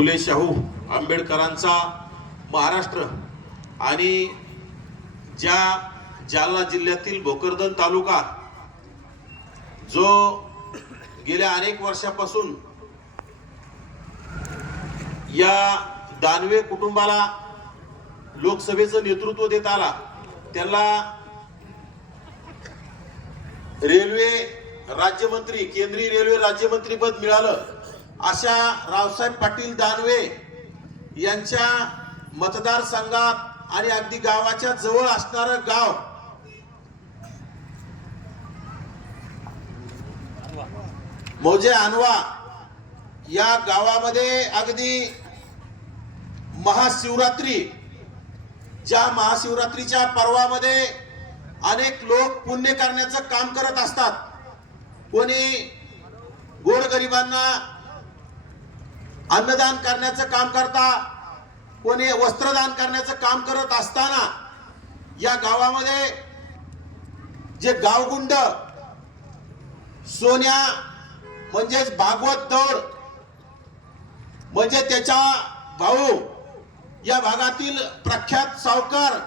फुले शाहू आंबेडकरांचा महाराष्ट्र आणि ज्या जालना जिल्ह्यातील भोकरदन तालुका जो गेल्या अनेक वर्षापासून या दानवे कुटुंबाला लोकसभेचं नेतृत्व देत आला त्याला रेल्वे राज्यमंत्री केंद्रीय रेल्वे राज्यमंत्रीपद मिळालं. अशा रावसाहेब पाटील दानवे यांच्या मतदारसंघात आणि अगदी गावाच्या जवळ असणारं गाव. मौजे अनवा या गावामध्ये अगदी महाशिवरात्री ज्या महाशिवरात्रीच्या पर्वामध्ये अनेक लोक पुण्य करण्याचं काम करत असतात. कोणी गोरगरिबांना अन्नदान करण्याचं काम करता कोणी वस्त्रदान करण्याचं काम करत असताना या गावामध्ये जे गावगुंड सोन्या म्हणजेच भागवत दौड म्हणजे त्याच्या भाऊ या भागातील प्रख्यात सावकार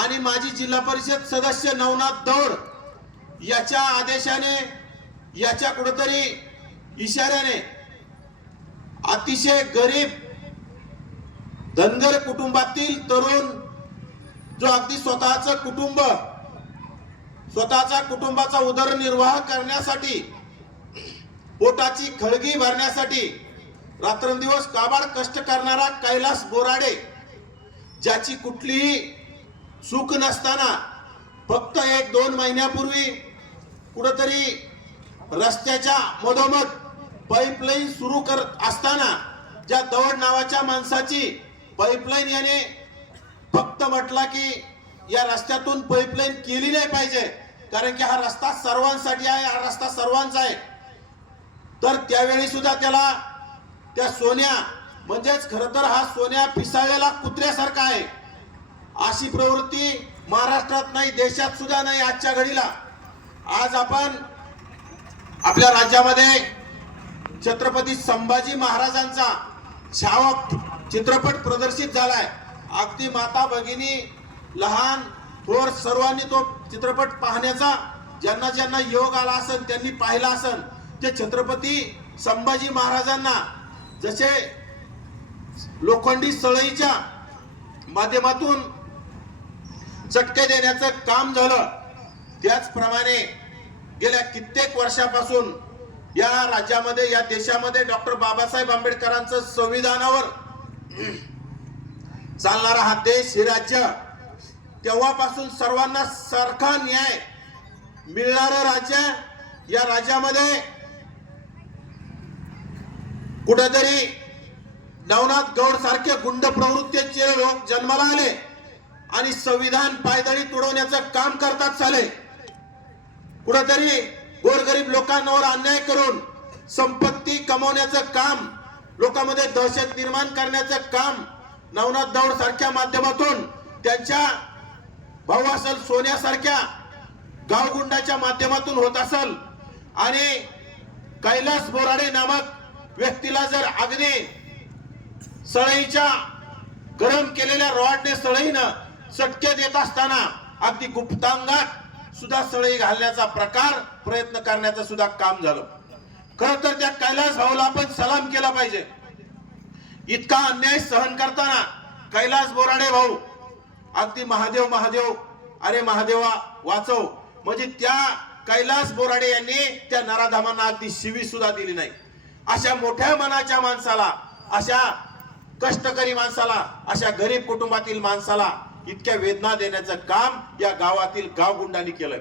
आणि माजी जिल्हा परिषद सदस्य नवनाथ दौड याच्या आदेशाने याच्या कुठेतरी इशाऱ्याने अतिशय गरीब धनगर कुटुंबातील तरुण जो अगदी स्वतःच कुटुंब स्वतःच्या कुटुंबाचा उदरनिर्वाह करण्यासाठी पोटाची खळगी भरण्यासाठी रात्रंदिवस काबाड कष्ट करणारा कैलास बोराडे ज्याची कुठलीही सुख नसताना फक्त एक दोन महिन्यापूर्वी कुठंतरी रस्त्याच्या मधोमध पाईपलाईन सुरू करत असताना ज्या दवड नावाच्या माणसाची पाईपलाईन याने फक्त म्हटला की या रस्त्यातून पाईपलाईन केली नाही पाहिजे कारण की हा रस्ता सर्वांसाठी आहे हा रस्ता सर्वांचा आहे. तर त्यावेळी सुद्धा त्याला त्या सोन्या म्हणजेच खर तर हा सोन्या पिसाळ्याला कुत्र्यासारखा आहे. अशी प्रवृत्ती महाराष्ट्रात नाही देशात सुद्धा नाही आजच्या घडीला. आज आपण आपल्या राज्यामध्ये छत्रपती संभाजी महाराजांचा छावा चित्रपट प्रदर्शित झालाय. अगदी माता भगिनी लहान थोर सर्वांनी तो चित्रपट पाहण्याचा ज्यांना ज्यांना योग आला असन त्यांनी पाहिला असन ते छत्रपती संभाजी महाराजांना जसे लोखंडी सळईच्या माध्यमातून चटके देण्याचं काम झालं त्याचप्रमाणे गेल्या कित्येक वर्षापासून या राज्यामध्ये या देशामध्ये डॉक्टर बाबासाहेब आंबेडकरांचं संविधानावर चालणारा हा देश हे राज्य तेव्हापासून सर्वांना सारखा न्याय मिळणारं राज्य या राज्यामध्ये कुठेतरी नवनाथ गौड सारखे गुंड प्रवृत्तीचे लोक जन्माला आले आणि संविधान पायदळी तुडवण्याचं काम करतात चाले कुठेतरी गोरगरीब लोकांवर अन्याय करून संपत्ती कमवण्याचं काम लोकांमध्ये दहशत निर्माण करण्याचं काम नवनाथ दौड सारख्या माध्यमातून त्यांच्या भाऊ असल सोन्यासारख्या गावगुंडाच्या माध्यमातून होत असल आणि कैलास बोराडे नामक व्यक्तीला जर अग्ने सळईच्या गरम केलेल्या रॉडने सळईनं सटके देत असताना अगदी गुप्तांगात सुद्धा सळई घालण्याचा प्रकार प्रयत्न करण्याचं सुद्धा काम झालं. खर तर त्या कैलास भाऊला आपण सलाम केला पाहिजे. इतका अन्याय सहन करताना कैलास बोराडे भाऊ अगदी महादेव महादेव अरे महादेवा वाचव. म्हणजे त्या कैलास बोराडे यांनी त्या नराधामांना अगदी शिवी सुद्धा दिली नाही. अशा मोठ्या मनाच्या माणसाला अशा कष्टकरी माणसाला अशा गरीब कुटुंबातील माणसाला इतक्या वेदना देण्याचं काम या गावातील गावगुंडांनी केलं